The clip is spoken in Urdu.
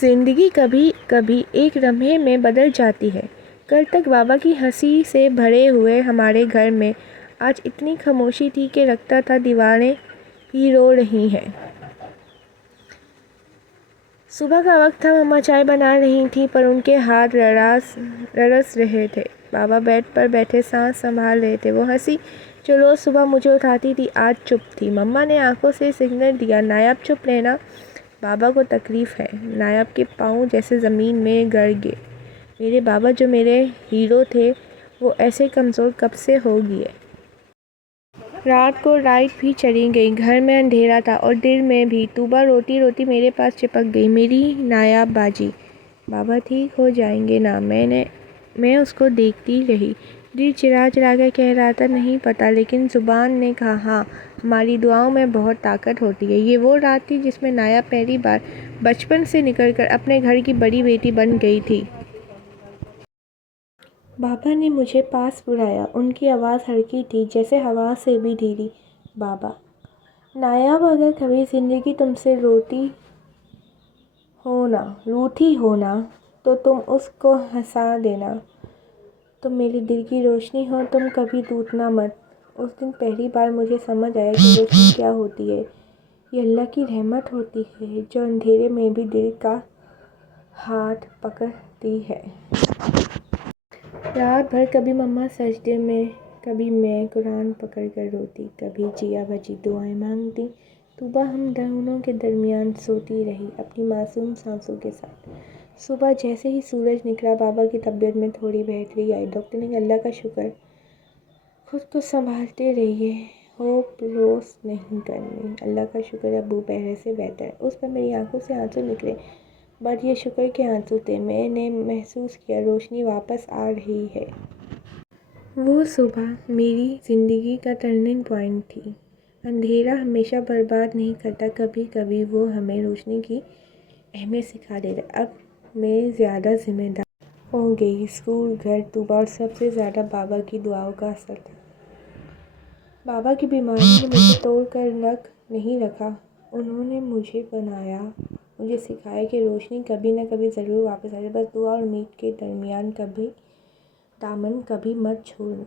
زندگی کبھی کبھی ایک لمحے میں بدل جاتی ہے۔ کل تک بابا کی ہنسی سے بھرے ہوئے ہمارے گھر میں آج اتنی خاموشی تھی کہ لگتا تھا دیواریں بھی رو رہی ہیں۔ صبح کا وقت تھا، مما چائے بنا رہی تھیں پر ان کے ہاتھ لرز رہے تھے۔ بابا بیڈ پر بیٹھے سانس سنبھال رہے تھے۔ وہ ہنسی جو روز صبح مجھے اٹھاتی تھی آج چپ تھی۔ مما نے آنکھوں سے سگنل دیا، نایاب چپ لینا۔ بابا کو تکلیف ہے۔ نایاب کے پاؤں جیسے زمین میں گڑ گئے۔ میرے بابا جو میرے ہیرو تھے وہ ایسے کمزور کب سے ہو گئے؟ رات کو لائٹ بھی چلی گئی، گھر میں اندھیرا تھا اور دل میں بھی۔ طوبا روتی روتی میرے پاس چپک گئی، میری نایاب باجی۔ بابا ٹھیک ہو جائیں گے نا؟ میں اس کو دیکھتی رہی۔ دل چلا چلا کر کہہ رہا تھا نہیں پتہ، لیکن زبان نے کہا ہاں، ہماری دعاؤں میں بہت طاقت ہوتی ہے۔ یہ وہ رات تھی جس میں نایاب پہلی بار بچپن سے نکل کر اپنے گھر کی بڑی بیٹی بن گئی تھی۔ بابا نے مجھے پاس بلایا، ان کی آواز ہلکی تھی جیسے ہوا سے بھی دھیری۔ بابا، نایاب اگر کبھی زندگی تم سے روتی ہو نا تو تم اس کو ہنسا دینا۔ تم میرے دل کی روشنی ہو، تم کبھی ٹوٹنا مت۔ اس دن پہلی بار مجھے سمجھ آیا کہ روشنی کیا ہوتی ہے۔ یہ اللہ کی رحمت ہوتی ہے جو اندھیرے میں بھی دل کا ہاتھ پکڑتی ہے۔ رات بھر کبھی مما سجدے میں، کبھی میں قرآن پکڑ کر روتی، کبھی جیا بجی دعائیں مانگتی۔ طوبا ہم دونوں کے درمیان سوتی رہی اپنی معصوم سانسوں کے ساتھ۔ صبح جیسے ہی سورج نکلا بابا کی طبیعت میں تھوڑی بہتری آئی۔ ڈاکٹر نے کہا اللہ کا شکر، خود کو سنبھالتے رہیے، ہوپ لوس نہیں کرنی۔ اللہ کا شکر ابو پہلے سے بہتر ہیں۔ اس پر میری آنکھوں سے آنسو نکلے، بٹ یہ شکر کے آنسو تھے۔ میں نے محسوس کیا روشنی واپس آ رہی ہے۔ وہ صبح میری زندگی کا ٹرننگ پوائنٹ تھی۔ اندھیرا ہمیشہ برباد نہیں کرتا، کبھی کبھی وہ ہمیں روشنی کی اہمیت سکھا دیتا ہے۔ اب میں زیادہ ذمہ دار ہو گئی۔ اسکول، گھر، طوبا اور سب سے زیادہ بابا کی دعاؤں کا اثر تھا۔ بابا کی بیماری نے مجھے توڑ کر رکھ نہیں رکھا، انہوں نے مجھے بنایا، مجھے سکھایا کہ روشنی کبھی نہ کبھی ضرور واپس آئے، بس دعا اور امید کے درمیان دامن کبھی مت چھوڑنا۔